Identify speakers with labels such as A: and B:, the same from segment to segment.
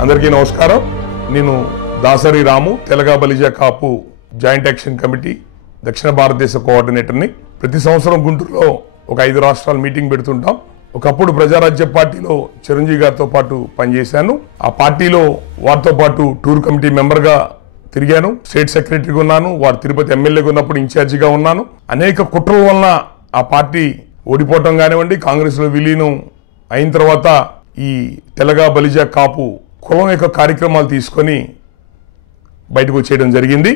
A: అందరికీ నమస్కారం. నేను Dasari Ramu Telaga Balija Kapu joint action committee దక్షిణ భారతదేశ కోఆర్డినేటర్ని. ప్రతి సంవత్సరం గుంటూరులో ఒక ఐదు రాష్ట్రాలు మీటింగ్ పెడుతుంటాం. ఒకప్పుడు ప్రజారాజ్య పార్టీలో చిరంజీవి గారితో పాటు పనిచేశాను. ఆ పార్టీలో వారితో పాటు టూర్ కమిటీ మెంబర్గా తిరిగాను. స్టేట్ సెక్రటరీగా ఉన్నాను. వారు తిరుపతి ఎమ్మెల్యేగా ఉన్నప్పుడు ఇన్ఛార్జిగా ఉన్నాను. అనేక కుట్రల వలన ఆ పార్టీ ఓడిపోవటం కానివ్వండి కాంగ్రెస్లో విలీనం అయిన తర్వాత ఈ తెలగా బలిజ కాపు కులం యొక్క కార్యక్రమాలు తీసుకొని బయటకు వచ్చేయడం జరిగింది.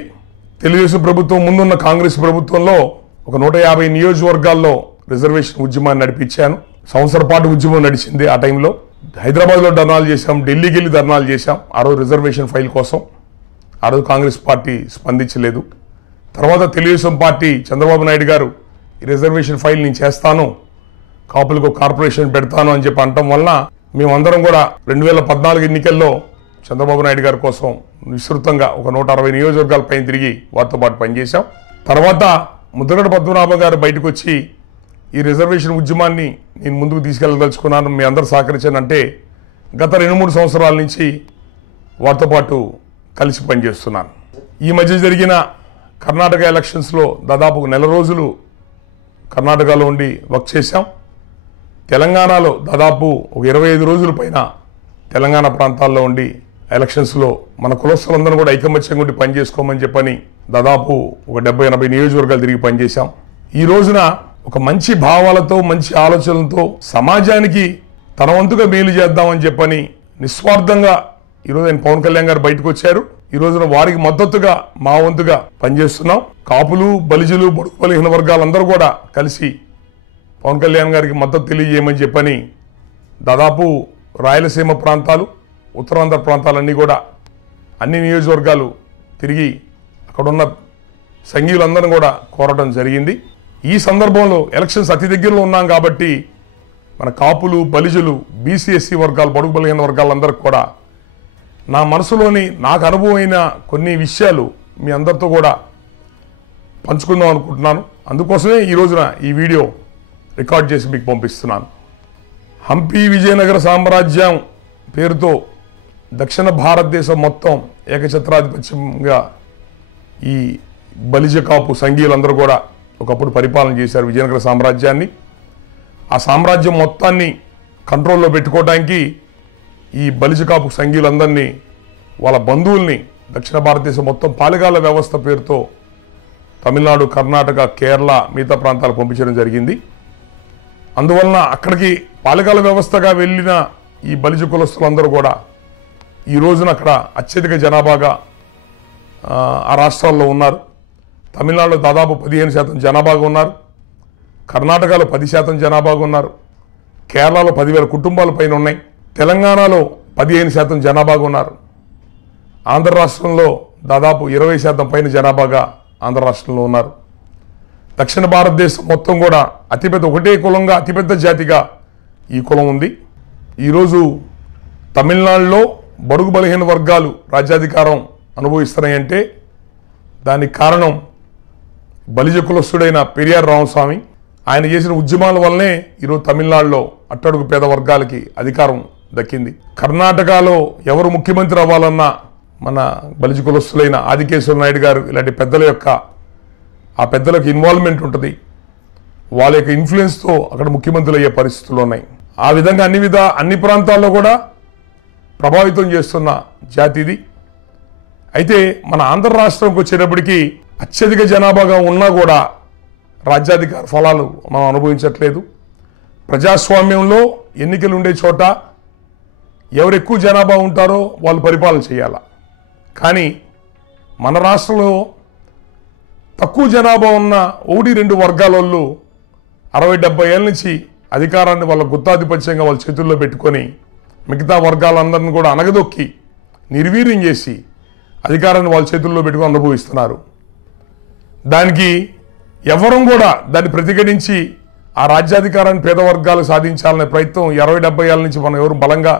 A: తెలుగుదేశం ప్రభుత్వం ముందున్న కాంగ్రెస్ ప్రభుత్వంలో ఒక నూట యాభై నియోజకవర్గాల్లో రిజర్వేషన్ ఉద్యమాన్ని నడిపించాను. సంవత్సర పాటు ఉద్యమం నడిచింది ఆ టైంలో. హైదరాబాద్లో ధర్నాలు చేశాం ఢిల్లీకి వెళ్ళి ధర్నాలు చేశాం. ఆ రోజు రిజర్వేషన్ ఫైల్ కోసం. ఆ రోజు కాంగ్రెస్ పార్టీ స్పందించలేదు. తర్వాత తెలుగుదేశం పార్టీ చంద్రబాబు నాయుడు గారు ఈ రిజర్వేషన్ ఫైల్ నేను చేస్తాను కాపులకు కార్పొరేషన్ పెడతాను అని చెప్పి అనటం వలన మేమందరం కూడా రెండు వేల పద్నాలుగు ఎన్నికల్లో చంద్రబాబు నాయుడు గారి కోసం విస్తృతంగా ఒక నూట అరవై నియోజకవర్గాల పైన తిరిగి వారితో పాటు పనిచేశాం. తర్వాత ముద్రగడ పద్మనాభ గారు బయటకు వచ్చి ఈ రిజర్వేషన్ ఉద్యమాన్ని నేను ముందుకు తీసుకెళ్ళదలుచుకున్నాను. మీ అందరు సహకరించానంటే గత రెండు మూడు సంవత్సరాల నుంచి వారితో పాటు కలిసి పనిచేస్తున్నాను. ఈ మధ్య జరిగిన కర్ణాటక ఎలక్షన్స్లో దాదాపు నెల రోజులు కర్ణాటకలో ఉండి వర్క్ చేశాం. తెలంగాణలో దాదాపు ఒక ఇరవై ఐదు రోజుల పైన తెలంగాణ ప్రాంతాల్లో ఉండి ఎలక్షన్స్లో మన కులస్తులందరూ కూడా ఐకమత్యంగా ఉండి పనిచేసుకోమని చెప్పని దాదాపు ఒక డెబ్బై ఎనభై నియోజకవర్గాలు తిరిగి పనిచేశాం. ఈ రోజున ఒక మంచి భావాలతో మంచి ఆలోచనలతో సమాజానికి తన వంతుగా మేలు చేద్దామని చెప్పని నిస్వార్థంగా ఈరోజు ఆయన పవన్ కళ్యాణ్ గారు బయటకు వచ్చారు ఈ రోజున వారికి మద్దతుగా మా వంతుగా పనిచేస్తున్నాం. కాపులు బలిజులు బడుగు బలహీన వర్గాలందరూ కూడా కలిసి పవన్ కళ్యాణ్ గారికి మద్దతు తెలియజేయమని చెప్పని దాదాపు రాయలసీమ ప్రాంతాలు ఉత్తరాంధ్ర ప్రాంతాలన్నీ కూడా అన్ని నియోజకవర్గాలు తిరిగి అక్కడున్న సంఘీయులందరూ కూడా కోరటం జరిగింది. ఈ సందర్భంలో ఎలక్షన్స్ అతి దగ్గరలో ఉన్నాం కాబట్టి మన కాపులు బలిజులు బీసీఎస్సీ వర్గాలు బడుగు బలహీన వర్గాలందరికీ కూడా నా మనసులోని నాకు అనుభవమైన కొన్ని విషయాలు మీ అందరితో కూడా పంచుకుందాం అనుకుంటున్నాను. అందుకోసమే ఈ రోజున ఈ వీడియో రికార్డ్ చేసి మీకు పంపిస్తున్నాను. హంపి విజయనగర సామ్రాజ్యం పేరుతో దక్షిణ భారతదేశం మొత్తం ఏకఛత్రాధిపత్యంగా ఈ బలిజ కాపు సంఘీయులందరూ కూడా ఒకప్పుడు పరిపాలన చేశారు విజయనగర సామ్రాజ్యాన్ని. ఆ సామ్రాజ్యం మొత్తాన్ని కంట్రోల్లో పెట్టుకోవడానికి ఈ బలిజ కాపు సంఘీయులందరినీ వాళ్ళ బంధువుల్ని దక్షిణ భారతదేశం మొత్తం పాలిగాల వ్యవస్థ పేరుతో తమిళనాడు కర్ణాటక కేరళ మిగతా ప్రాంతాలకు పంపించడం జరిగింది. అందువలన అక్కడికి పాలకాల వ్యవస్థగా వెళ్ళిన ఈ బలిజ కులస్తులందరూ కూడా ఈ రోజున అక్కడ అత్యధిక జనాభాగా ఆ, రాష్ట్రాల్లో ఉన్నారు. తమిళనాడులో దాదాపు పదిహేను శాతం జనాభాగా ఉన్నారు. కర్ణాటకలో పది శాతం జనాభాగా ఉన్నారు. కేరళలో పదివేల కుటుంబాల పైన ఉన్నాయి. తెలంగాణలో పదిహేను శాతం జనాభాగా ఉన్నారు. ఆంధ్ర రాష్ట్రంలో దాదాపు ఇరవై శాతం పైన జనాభాగా ఆంధ్ర రాష్ట్రంలో ఉన్నారు. దక్షిణ భారతదేశం మొత్తం కూడా అతిపెద్ద ఒకటే కులంగా అతిపెద్ద జాతిగా ఈ కులం ఉంది. ఈరోజు తమిళనాడులో బడుగు బలహీన వర్గాలు రాజ్యాధికారం అనుభవిస్తున్నాయంటే దానికి కారణం బలిజ కులస్తుడైన పెరియార్ రామస్వామి. ఆయన చేసిన ఉద్యమాల వల్లనే ఈరోజు తమిళనాడులో అట్టడుగు పేద వర్గాలకి అధికారం దక్కింది. కర్ణాటకలో ఎవరు ముఖ్యమంత్రి అవ్వాలన్నా మన బలిజ కులస్తులైన ఆదికేశ్వర నాయుడు గారు ఇలాంటి పెద్దల యొక్క ఆ పెద్దలకు ఇన్వాల్వ్మెంట్ ఉంటుంది. వాళ్ళ యొక్క ఇన్ఫ్లుయెన్స్తో అక్కడ ముఖ్యమంత్రులు అయ్యే పరిస్థితులు ఉన్నాయి. ఆ విధంగా అన్ని విధ అన్ని ప్రాంతాల్లో కూడా ప్రభావితం చేస్తున్న జాతి ఇది అయితే మన ఆంధ్ర రాష్ట్రంకి వచ్చేటప్పటికి అత్యధిక జనాభాగా ఉన్నా కూడా రాజ్యాధికార ఫలాలు మనం అనుభవించట్లేదు. ప్రజాస్వామ్యంలో ఎన్నికలు ఉండే చోట ఎవరు ఎక్కువ జనాభా ఉంటారో వాళ్ళు పరిపాలన చేయాల. కానీ మన రాష్ట్రంలో తక్కువ జనాభా ఉన్న ఒకటి రెండు వర్గాల వాళ్ళు అరవై డెబ్బై ఏళ్ళ నుంచి అధికారాన్ని వాళ్ళ గుత్తాధిపత్యంగా వాళ్ళ చేతుల్లో పెట్టుకొని మిగతా వర్గాలందరిని కూడా అనగదొక్కి నిర్వీర్యం చేసి అధికారాన్ని వాళ్ళ చేతుల్లో పెట్టుకొని అనుభవిస్తున్నారు. దానికి ఎవరం కూడా దాన్ని ప్రతిఘటించి ఆ రాజ్యాధికారాన్ని పేద వర్గాలు సాధించాలనే ప్రయత్నం ఇరవై డెబ్బై ఏళ్ళ నుంచి మనం ఎవరు బలంగా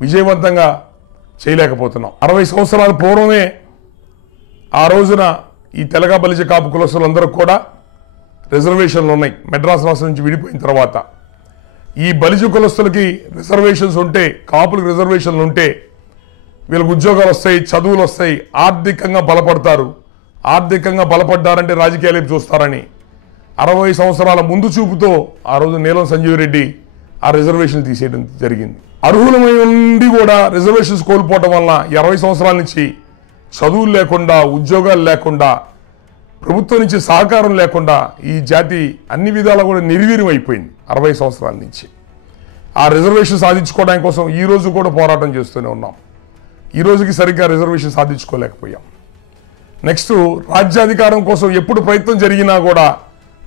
A: విజయవంతంగా చేయలేకపోతున్నాం. అరవై సంవత్సరాల పూర్వమే ఆ రోజున ఈ తెలగ బలిజ కాపు కులస్తులందరూ కూడా రిజర్వేషన్లు ఉన్నాయి. మెడ్రాస్ రాష్ట్రం నుంచి విడిపోయిన తర్వాత. ఈ బలిజ కులస్తులకి రిజర్వేషన్స్ ఉంటే కాపులకు రిజర్వేషన్లు ఉంటే వీళ్ళకి ఉద్యోగాలు వస్తాయి చదువులు వస్తాయి ఆర్థికంగా బలపడతారు. ఆర్థికంగా బలపడ్డారంటే రాజకీయాలు చూస్తారని. అరవై సంవత్సరాల ముందు చూపుతో ఆ రోజు నీలం సంజీవ్ రెడ్డి ఆ రిజర్వేషన్ తీసేయడం జరిగింది. అర్హులమై ఉండి కూడా రిజర్వేషన్స్ కోల్పోవడం వలన ఇరవై సంవత్సరాల నుంచి చదువులు లేకుండా ఉద్యోగాలు లేకుండా ప్రభుత్వం నుంచి సహకారం లేకుండా ఈ జాతి అన్ని విధాలా కూడా నిర్వీర్యం అయిపోయింది అరవై సంవత్సరాల నుంచి. ఆ రిజర్వేషన్ సాధించుకోవడానికి కోసం ఈరోజు కూడా పోరాటం చేస్తూనే ఉన్నాం. ఈ రోజుకి సరిగ్గా రిజర్వేషన్ సాధించుకోలేకపోయాం. నెక్స్ట్ రాజ్యాధికారం కోసం ఎప్పుడు ప్రయత్నం జరిగినా కూడా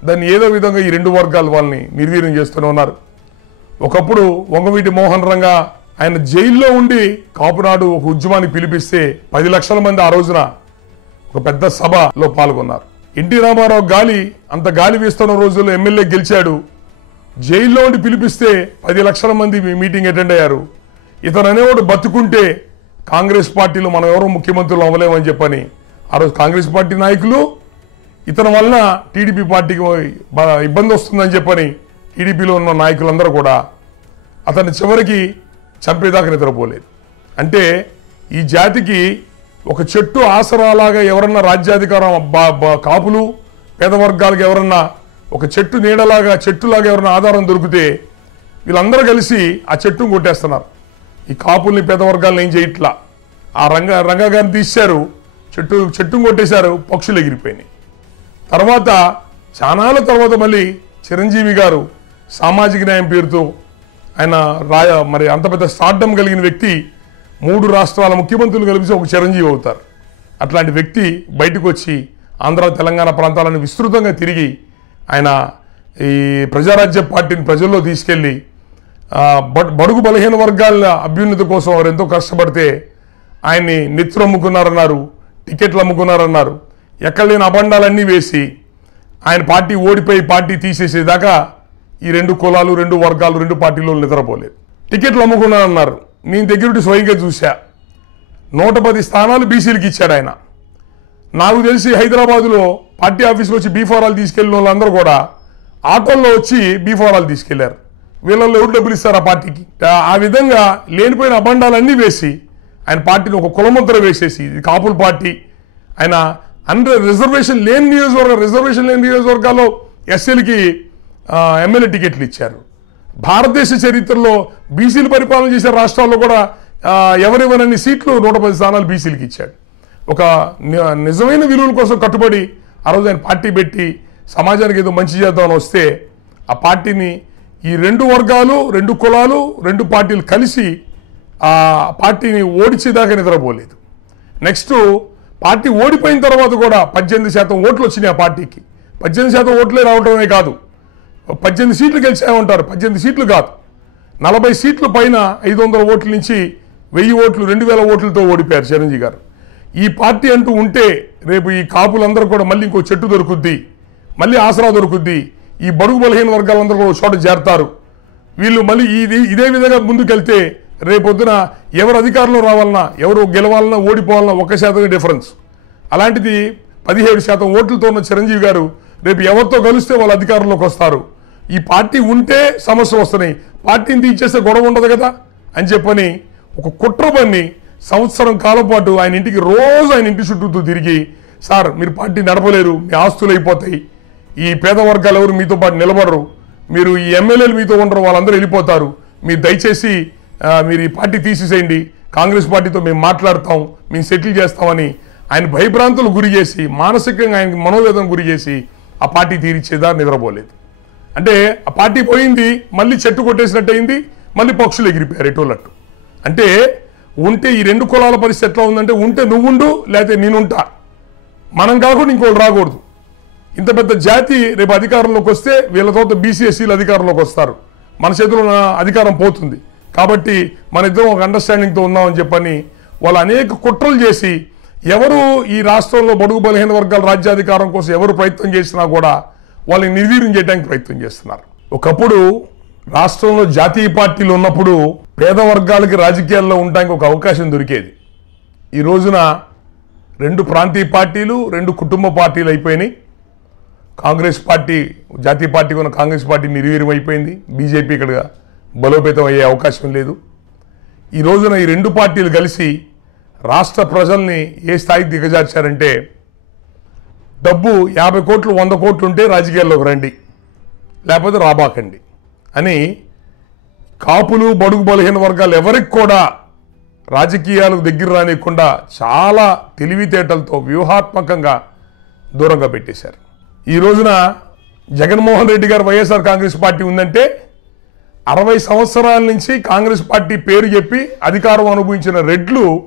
A: దాన్ని ఏదో విధంగా ఈ రెండు వర్గాల వాళ్ళని నిర్వీర్యం చేస్తూనే ఉన్నారు. ఒకప్పుడు వంగవీటి మోహన్ రంగా ఆయన జైల్లో ఉండి కాపునాడు ఒక ఉద్యమానికి పిలిపిస్తే పది లక్షల మంది ఆ రోజున ఒక పెద్ద సభలో పాల్గొన్నారు. ఎన్టీ రామారావు గాలి అంత గాలి వీస్తున్న రోజుల్లో ఎమ్మెల్యే గెలిచాడు. జైల్లో ఉండి పిలిపిస్తే పది లక్షల మంది మీ మీటింగ్ అటెండ్ అయ్యారు. ఇతను అనేవాడు బతుకుంటే కాంగ్రెస్ పార్టీలో మనం ఎవరో ముఖ్యమంత్రులు అవ్వలేమని చెప్పని ఆ రోజు కాంగ్రెస్ పార్టీ నాయకులు ఇతని వలన టీడీపీ పార్టీకి ఇబ్బంది వస్తుందని చెప్పని టీడీపీలో ఉన్న నాయకులందరూ కూడా అతన్ని చివరికి చంపేదాకా నిద్రపోలేదు. అంటే ఈ జాతికి ఒక చెట్టు ఆసరాలాగా ఎవరన్నా రాజ్యాధికారం కాపులు పేద వర్గాలకు ఎవరన్నా ఒక చెట్టు నీడలాగా చెట్టులాగా ఎవరన్నా ఆధారం దొరికితే వీళ్ళందరూ కలిసి ఆ చెట్టును కొట్టేస్తున్నారు. ఈ కాపుల్ని పేద వర్గాలను ఏం చేయట్లా? ఆ రంగ రంగా గారిని తీశారు చెట్టు చెట్టును కొట్టేశారు పక్షులు ఎగిరిపోయినాయి. తర్వాత చానాల తర్వాత మళ్ళీ చిరంజీవి గారు సామాజిక న్యాయం పేరుతో ఆయన రాయ మరి అంత పెద్ద స్టార్డం కలిగిన వ్యక్తి మూడు రాష్ట్రాల ముఖ్యమంత్రులు కలిపి ఒక చిరంజీవి అవుతారు. అట్లాంటి వ్యక్తి బయటకు వచ్చి ఆంధ్ర తెలంగాణ ప్రాంతాలను విస్తృతంగా తిరిగి ఆయన ఈ ప్రజారాజ్య పార్టీని ప్రజల్లో తీసుకెళ్ళి బడుగు బలహీన వర్గాల అభ్యున్నతి కోసం వారు ఎంతో కష్టపడితే ఆయన్ని నెత్తులు అమ్ముకున్నారన్నారు టికెట్లు అమ్ముకున్నారన్నారు ఎక్కడ లేని అబండాలన్నీ వేసి ఆయన పార్టీ ఓడిపోయి పార్టీ తీసేసేదాకా ఈ రెండు కులాలు రెండు వర్గాలు రెండు పార్టీలు నిద్రపోలేదు. టికెట్లు అమ్ముకున్నానన్నారు. నేను దగ్గరుండి స్వయంగా చూశా. నూట పది స్థానాలు బీసీలకు ఇచ్చాడు ఆయన. నాకు తెలిసి హైదరాబాదులో పార్టీ ఆఫీస్కి వచ్చి బీఫారాలు తీసుకెళ్ళిన వాళ్ళందరూ కూడా ఆటోల్లో వచ్చి బీఫారాలు తీసుకెళ్ళారు. వీళ్ళల్లో ఎవరు డబ్బులు ఇస్తారు ఆ పార్టీకి? ఆ- విధంగా లేనిపోయిన అబండాలన్నీ వేసి ఆయన పార్టీని ఒక కులముద్ర వేసేసి ఇది కాపుల పార్టీ. ఆయన అండర్ రిజర్వేషన్ లేని నియోజకవర్గ రిజర్వేషన్ లేని నియోజకవర్గాల్లో ఎస్సీలకి ఎమ్మెల్యే టికెట్లు ఇచ్చారు. భారతదేశ చరిత్రలో బీసీలు పరిపాలన చేసే రాష్ట్రాల్లో కూడా ఎవరెవరన్ని సీట్లు నూట పది స్థానాలు బీసీలకు ఇచ్చాడు. ఒక ని- నిజమైన విలువల కోసం కట్టుబడి ఆ రోజు ఆయన పార్టీ పెట్టి సమాజానికి ఏదో మంచి చేద్దామని వస్తే ఆ పార్టీని ఈ రెండు వర్గాలు రెండు కులాలు రెండు పార్టీలు కలిసి ఆ పార్టీని ఓడిచేదాకా నిద్రపోలేదు. నెక్స్ట్ పార్టీ ఓడిపోయిన తర్వాత కూడా పద్దెనిమిది శాతం ఓట్లు వచ్చినాయి ఆ పార్టీకి. పద్దెనిమిది శాతం ఓట్లే రావడమే కాదు. పద్దెనిమిది సీట్లు గెలిచామంటారు పద్దెనిమిది సీట్లు కాదు. నలభై సీట్లు పైన ఐదు వందల ఓట్ల నుంచి వెయ్యి ఓట్లు రెండు వేల ఓట్లతో ఓడిపోయారు చిరంజీవి గారు. ఈ పార్టీ అంటూ ఉంటే రేపు ఈ కాపులందరూ కూడా మళ్ళీ ఇంకో చెట్టు దొరుకుద్ది. మళ్ళీ ఆసరా దొరుకుద్ది. ఈ బడుగు బలహీన వర్గాలందరూ కూడా ఒక చోట చేరతారు. వీళ్ళు మళ్ళీ ఇది ఇదే విధంగా ముందుకెళ్తే రేపొద్దున ఎవరు అధికారంలో రావాలన్నా ఎవరు గెలవాలన్నా ఓడిపోవాలన్నా ఒక్క శాతమే డిఫరెన్స్. అలాంటిది పదిహేడు శాతం ఓట్లతో ఉన్న చిరంజీవి గారు రేపు ఎవరితో కలిస్తే వాళ్ళు అధికారంలోకి వస్తారు. ఈ పార్టీ ఉంటే సమస్యలు వస్తున్నాయి. పార్టీని తీసేస్తే గొడవ ఉండదు కదా అని చెప్పని ఒక కుట్ర పన్ని సంవత్సరం కాలం పాటు ఆయన ఇంటికి రోజు ఆయన ఇంటి చుట్టూతో తిరిగి సార్ మీరు పార్టీ నడపలేరు మీ ఆస్తులు అయిపోతాయి. ఈ పేద వర్గాలు ఎవరు మీతో పాటు నిలబడరు. మీరు ఈ ఎమ్మెల్యేలు మీతో ఉండరు వాళ్ళందరూ వెళ్ళిపోతారు. మీరు దయచేసి మీరు ఈ పార్టీ తీసేసేయండి. కాంగ్రెస్ పార్టీతో మేము మాట్లాడతాం మేము సెటిల్ చేస్తామని ఆయన భయభ్రాంతులు గురి చేసి మానసికంగా ఆయనకి మనోవేదన గురి చేసి ఆ పార్టీ తీరిచ్చేదా నిద్రపోలేదు. అంటే ఆ పార్టీ పోయింది మళ్ళీ చెట్టు కొట్టేసినట్టు అయింది మళ్ళీ పక్షులు ఎగిరిపోయారు ఎటోళ్ళట్టు అంటే ఉంటే ఈ రెండు కులాల పరిస్థితి ఎట్లా ఉందంటే ఉంటే నువ్వుండు లేకపోతే నేనుంటా. మనం కాకుండా ఇంకోటి రాకూడదు. ఇంత పెద్ద జాతి రేపు అధికారంలోకి వస్తే వీళ్ళ తర్వాత బీసీఎస్సీలు అధికారంలోకి వస్తారు. మన చేతిలో ఉన్న అధికారం పోతుంది. కాబట్టి మన ఇద్దరం ఒక అండర్స్టాండింగ్తో ఉన్నామని చెప్పని వాళ్ళు అనేక కుట్రలు చేసి ఎవరు ఈ రాష్ట్రంలో బడుగు బలహీన వర్గాల రాజ్యాధికారం కోసం ఎవరు ప్రయత్నం చేసినా కూడా వాళ్ళని నిర్వీర్యం చేయడానికి ప్రయత్నం చేస్తున్నారు. ఒకప్పుడు రాష్ట్రంలో జాతీయ పార్టీలు ఉన్నప్పుడు పేద వర్గాలకి రాజకీయాల్లో ఉండడానికి ఒక అవకాశం దొరికేది. ఈ రోజున రెండు ప్రాంతీయ పార్టీలు రెండు కుటుంబ పార్టీలు అయిపోయినాయి. కాంగ్రెస్ పార్టీ జాతీయ పార్టీ ఉన్న కాంగ్రెస్ పార్టీ నిర్వీర్యం అయిపోయింది. బీజేపీ ఇక్కడ బలోపేతం అయ్యే అవకాశం లేదు. ఈ రోజున ఈ రెండు పార్టీలు కలిసి రాష్ట్ర ప్రజల్ని ఏ స్థాయికి దిగజార్చారంటే డబ్బు యాభై కోట్లు వంద కోట్లు ఉంటే రాజకీయాల్లోకి రండి. లేకపోతే రాబాకండి. అని కాపులు బడుగు బలహీన వర్గాలు ఎవరికి కూడా రాజకీయాలకు దగ్గర రానియకుండా చాలా తెలివితేటలతో వ్యూహాత్మకంగా దూరంగా పెట్టేశారు. ఈ రోజున జగన్మోహన్ రెడ్డి గారు వైఎస్ఆర్ కాంగ్రెస్ పార్టీ ఉందంటే అరవై సంవత్సరాల నుంచి కాంగ్రెస్ పార్టీ పేరు చెప్పి అధికారం అనుభవించిన రెడ్లు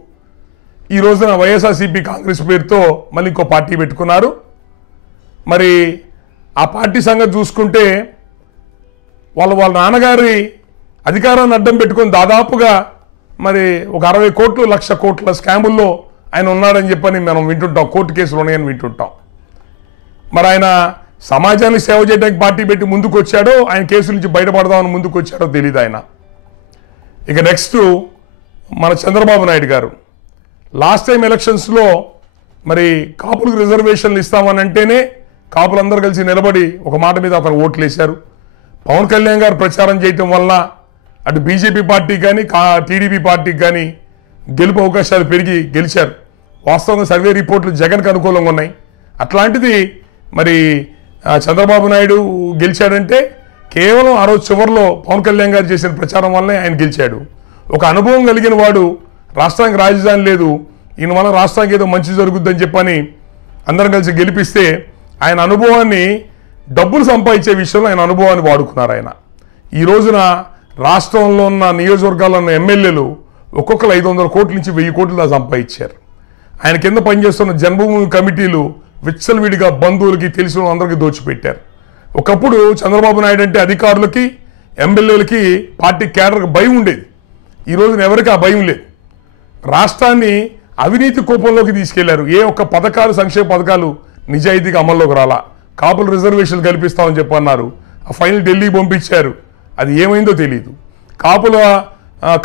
A: ఈ రోజున వైఎస్ఆర్సీపీ కాంగ్రెస్ పేరుతో మళ్ళీ ఇంకో పార్టీ పెట్టుకున్నారు. మరి ఆ పార్టీ సంగతి చూసుకుంటే వాళ్ళు వాళ్ళ నాన్నగారి అధికారాన్ని అడ్డం పెట్టుకొని దాదాపుగా మరి ఒక అరవై కోట్లు లక్ష కోట్ల స్కాముల్లో ఆయన ఉన్నాడని చెప్పని మనం వింటుంటాం. కోర్టు కేసులు ఉన్నాయని వింటుంటాం. మరి ఆయన సమాజానికి సేవ చేయడానికి పార్టీ పెట్టి ముందుకు వచ్చాడో ఆయన కేసుల నుంచి బయటపడదామని ముందుకు వచ్చాడో తెలియదు ఆయన. ఇక నెక్స్ట్ మన చంద్రబాబు నాయుడు గారు. లాస్ట్ టైం ఎలక్షన్స్లో మరి కాపులకు రిజర్వేషన్లు ఇస్తామని అంటేనే కాపులందరూ కలిసి నిలబడి ఒక మాట మీద అతను ఓట్లు వేశారు పవన్ కళ్యాణ్ గారు ప్రచారం చేయటం వలన అటు బీజేపీ పార్టీకి కానీ కా టీడీపీ పార్టీకి కానీ గెలుపు అవకాశాలు పెరిగి గెలిచారు. వాస్తవంగా సర్వే రిపోర్ట్లు జగన్కి అనుకూలంగా ఉన్నాయి. అట్లాంటిది మరి చంద్రబాబు నాయుడు గెలిచాడంటే కేవలం ఆ రోజు చివరిలో పవన్ కళ్యాణ్ గారు చేసిన ప్రచారం వల్లనే ఆయన గెలిచాడు. ఒక అనుభవం కలిగిన వాడు రాష్ట్రానికి రాజధాని లేదు. ఈయన వల్ల రాష్ట్రానికి ఏదో మంచి జరుగుద్దని చెప్పని అందరం కలిసి గెలిపిస్తే ఆయన అనుభవాన్ని డబ్బులు సంపాదించే విషయంలో ఆయన అనుభవాన్ని వాడుకున్నారు ఆయన. ఈ రోజున రాష్ట్రంలో ఉన్న నియోజకవర్గాల్లో ఉన్న ఎమ్మెల్యేలు ఒక్కొక్కరు ఐదు వందల కోట్ల నుంచి వెయ్యి కోట్లు దాకా సంపాదించారు. ఆయన కింద పనిచేస్తున్న జన్మభూమి కమిటీలు విచ్చలవిడిగా బంధువులకి తెలిసిన అందరికీ దోచిపెట్టారు. ఒకప్పుడు చంద్రబాబు నాయుడు అంటే అధికారులకి ఎమ్మెల్యేలకి పార్టీ కేడర్కి భయం ఉండేది. ఈ రోజున ఎవరికి ఆ భయం లేదు. రాష్ట్రాన్ని అవినీతి కోపంలోకి తీసుకెళ్ళారు. ఏ ఒక్క పథకాలు సంక్షేమ పథకాలు నిజాయితీగా అమల్లోకి రాలా. కాపులు రిజర్వేషన్లు కల్పిస్తామని చెప్పన్నారు. ఆ ఫైనల్ ఢిల్లీ పంపించారు. అది ఏమైందో తెలియదు కాపుల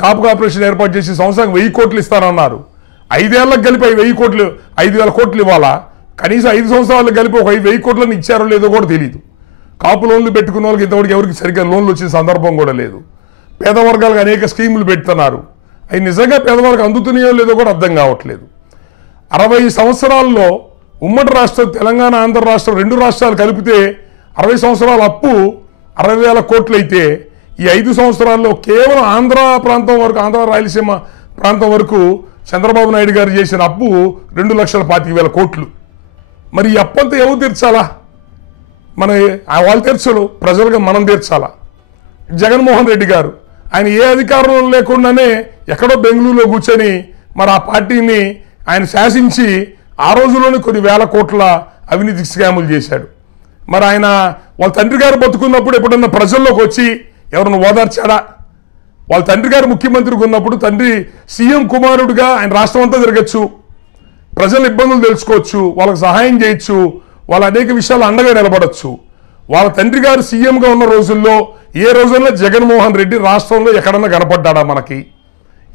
A: కాపు కార్పొరేషన్ ఏర్పాటు చేసి సంవత్సరానికి వెయ్యి కోట్లు ఇస్తారన్నారు ఐదేళ్ళకు కలిపి అవి వెయ్యి కోట్లు ఐదు వేల కోట్లు ఇవ్వాలా? కనీసం ఐదు సంవత్సరాలకు కలిపి ఒక ఐదు వెయ్యి కోట్లను ఇచ్చారో లేదో కూడా తెలియదు కాపు లోన్లు పెట్టుకున్న వాళ్ళకి ఇంతవరకు ఎవరికి సరిగ్గా లోన్లు వచ్చిన సందర్భం కూడా లేదు. పేద వర్గాలకు అనేక స్కీములు పెడుతున్నారు. అవి నిజంగా పేదవాళ్ళకి అందుతున్నాయో లేదో కూడా అర్థం కావట్లేదు. అరవై సంవత్సరాల్లో ఉమ్మడి రాష్ట్రం తెలంగాణ ఆంధ్ర రాష్ట్రం రెండు రాష్ట్రాలు కలిపితే అరవై సంవత్సరాల అప్పు అరవై వేల కోట్లు అయితే ఈ ఐదు సంవత్సరాల్లో కేవలం ఆంధ్ర ప్రాంతం వరకు ఆంధ్ర రాయలసీమ ప్రాంతం వరకు చంద్రబాబు నాయుడు గారు చేసిన అప్పు రెండు లక్షల పాతిక వేల కోట్లు. మరి ఈ అప్పంతా ఎవరు తీర్చాలా? మన ఆ వాళ్ళు తీర్చరు ప్రజలుగా మనం తీర్చాలా? జగన్మోహన్ రెడ్డి గారు. ఆయన ఏ అధికారంలో లేకుండానే ఎక్కడో బెంగళూరులో కూర్చొని మరి ఆ పార్టీని ఆయన శాసించి ఆ రోజుల్లోనే కొన్ని వేల కోట్ల అవినీతి స్కాములు చేశాడు. మరి ఆయన వాళ్ళ తండ్రి గారు బతుకున్నప్పుడు ఎప్పుడన్నా ప్రజల్లోకి వచ్చి ఎవరిని ఓదార్చాడా? వాళ్ళ తండ్రి గారు ముఖ్యమంత్రిగా ఉన్నప్పుడు తండ్రి సీఎం కుమారుడిగా ఆయన రాష్ట్రం అంతా తిరగచ్చు. ప్రజల ఇబ్బందులు తెలుసుకోవచ్చు వాళ్ళకి సహాయం చేయొచ్చు వాళ్ళ అనేక విషయాలు అండగా నిలబడచ్చు. వాళ్ళ తండ్రి గారు సీఎంగా ఉన్న రోజుల్లో ఏ రోజుల్లో జగన్మోహన్ రెడ్డి రాష్ట్రంలో ఎక్కడన్నా కనపడ్డా మనకి?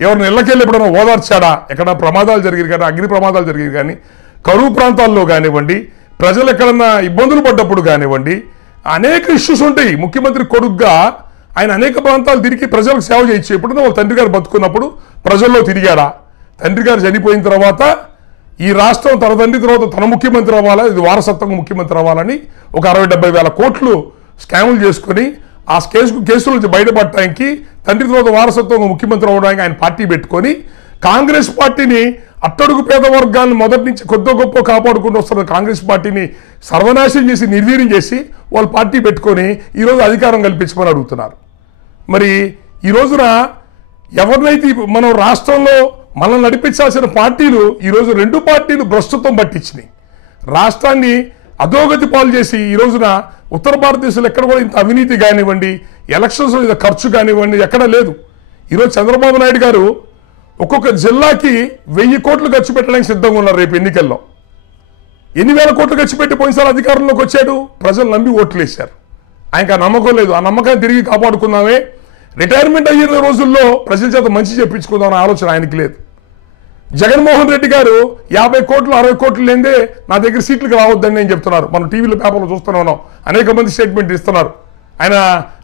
A: ఎవరిని ఇళ్ళకెళ్ళి ఎప్పుడైనా ఓదార్చాడా? ఎక్కడ ప్రమాదాలు జరిగాయి కానీ అగ్ని ప్రమాదాలు జరిగాయి కానీ కరువు ప్రాంతాల్లో కానివ్వండి ప్రజలు ఎక్కడన్నా ఇబ్బందులు పడ్డప్పుడు కానివ్వండి అనేక ఇష్యూస్ ఉంటాయి. ముఖ్యమంత్రి కొడుగ్గా ఆయన అనేక ప్రాంతాలు తిరిగి ప్రజలకు సేవ చేయొచ్చు ఎప్పుడైనా వాళ్ళ తండ్రి గారు బతుకున్నప్పుడు ప్రజల్లో తిరిగాడా? తండ్రి గారు చనిపోయిన తర్వాత ఈ రాష్ట్రం తన తండ్రి తర్వాత తన ముఖ్యమంత్రి అవ్వాలా? ఇది వారసత్వంగా ముఖ్యమంత్రి అవ్వాలని ఒక అరవై డెబ్బై వేల కోట్లు స్కాములు చేసుకొని ఆ కేసు కేసుల నుంచి బయటపడటానికి తండ్రి తర్వాత వారసత్వంగా ముఖ్యమంత్రి అవ్వడానికి ఆయన పార్టీ పెట్టుకొని కాంగ్రెస్ పార్టీని అట్టడుగు పేద వర్గాలను మొదటి నుంచి కొద్ది గొప్ప కాపాడుకుంటూ వస్తున్న కాంగ్రెస్ పార్టీని సర్వనాశనం చేసి నిర్వీర్యం చేసి వాళ్ళు పార్టీ పెట్టుకొని ఈరోజు అధికారం కల్పించమని అడుగుతున్నారు. మరి ఈ రోజున ఎవరినైతే మనం రాష్ట్రంలో మనం నడిపించాల్సిన పార్టీలు ఈరోజు రెండు పార్టీలు భ్రష్టత్వం పట్టించినాయి. రాష్ట్రాన్ని అధోగతి పాలు చేసి ఈ రోజున ఉత్తర భారతదేశంలో ఎక్కడ కూడా ఇంత అవినీతి కానివ్వండి ఎలక్షన్స్ మీద ఖర్చు కానివ్వండి ఎక్కడ లేదు. ఈరోజు చంద్రబాబు నాయుడు గారు ఒక్కొక్క జిల్లాకి వెయ్యి కోట్లు ఖర్చు పెట్టడానికి సిద్ధంగా ఉన్నారు రేపు ఎన్నికల్లో. ఎన్ని వేల కోట్లు ఖర్చు పెట్టి పోయినసారి అధికారంలోకి వచ్చాడు? ప్రజలు నమ్మి ఓట్లు వేశారు. ఆయనకు ఆ నమ్మకం లేదు. ఆ నమ్మకాన్ని తిరిగి కాపాడుకుందామే. రిటైర్మెంట్ అయ్యిన రోజుల్లో ప్రజల చేత మంచి చెప్పించుకుందామనే ఆలోచన ఆయనకి లేదు. జగన్మోహన్ రెడ్డి గారు యాభై కోట్లు అరవై కోట్లు లేదే నా దగ్గర సీట్లకు రావద్దని నేను చెప్తున్నారు. మనం టీవీలో పేపర్లో చూస్తూనే ఉన్నాం. అనేక మంది స్టేట్మెంట్ ఇస్తున్నారు. ఆయన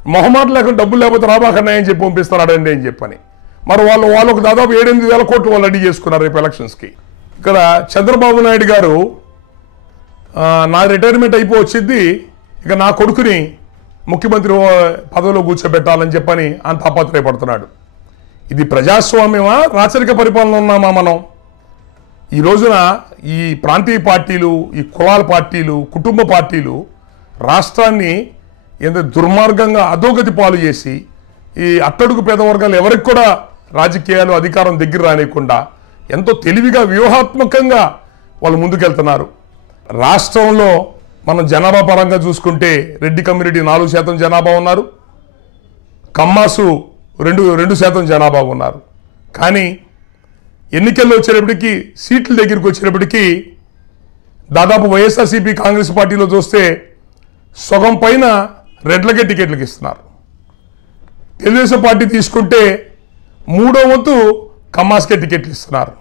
A: మొహమాట లేకుండా డబ్బులు లేకపోతే రాబాకన్నా అని చెప్పి పంపిస్తున్నాడండి అని చెప్పని. మరి వాళ్ళు వాళ్ళకు దాదాపు ఏడెనిమిది వేల కోట్లు వాళ్ళు రెడీ చేసుకున్నారు రేపు ఎలక్షన్స్కి. ఇక్కడ చంద్రబాబు నాయుడు గారు నా రిటైర్మెంట్ అయిపోవచ్చింది ఇక నా కొడుకుని ముఖ్యమంత్రి ఓ- పదవిలో కూర్చోబెట్టాలని చెప్పని అంత తాపత్రయపడుతున్నాడు ఇది ప్రజాస్వామ్యమా? రాచరిక పరిపాలన ఉన్నామా మనం? ఈ రోజున ఈ ప్రాంతీయ పార్టీలు ఈ కులాల పార్టీలు కుటుంబ పార్టీలు రాష్ట్రాన్ని ఎంత దుర్మార్గంగా అధోగతి పాలు చేసి ఈ అట్టడుగు పేదవర్గాలు ఎవరికి కూడా రాజకీయాలు అధికారం దగ్గర రానియకుండా ఎంతో తెలివిగా వ్యూహాత్మకంగా వాళ్ళు ముందుకెళ్తున్నారు. రాష్ట్రంలో మనం జనాభా పరంగా చూసుకుంటే రెడ్డి కమ్యూనిటీ నాలుగు శాతం జనాభా ఉన్నారు. కమ్మాసు రెండు రెండు శాతం జనాభా ఉన్నారు. కానీ ఎన్నికల్లో వచ్చేటప్పటికి సీట్ల దగ్గరికి వచ్చేటప్పటికి దాదాపు వైఎస్ఆర్సీపీ కాంగ్రెస్ పార్టీలో చూస్తే సగం పైన రెడ్లకే టికెట్లకు ఇస్తున్నారు. తెలుగుదేశం పార్టీ తీసుకుంటే మూడో వంతు కమ్మాస్కే టికెట్లు ఇస్తున్నారు.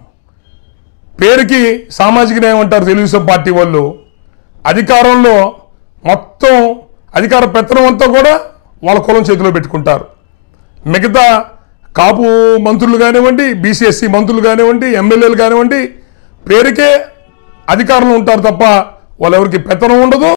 A: పేరుకి సామాజిక న్యాయం అంటారు తెలుగుదేశం పార్టీ వాళ్ళు. అధికారంలో మొత్తం అధికార పెత్తనం అంతా కూడా వాళ్ళ కులం చేతిలో పెట్టుకుంటారు. మిగతా కాపు మంత్రులు కానివ్వండి బీసీఎస్సీ మంత్రులు కానివ్వండి ఎమ్మెల్యేలు కానివ్వండి పేరుకే అధికారంలో ఉంటారు తప్ప వాళ్ళెవరికి పెత్తనం ఉండదు.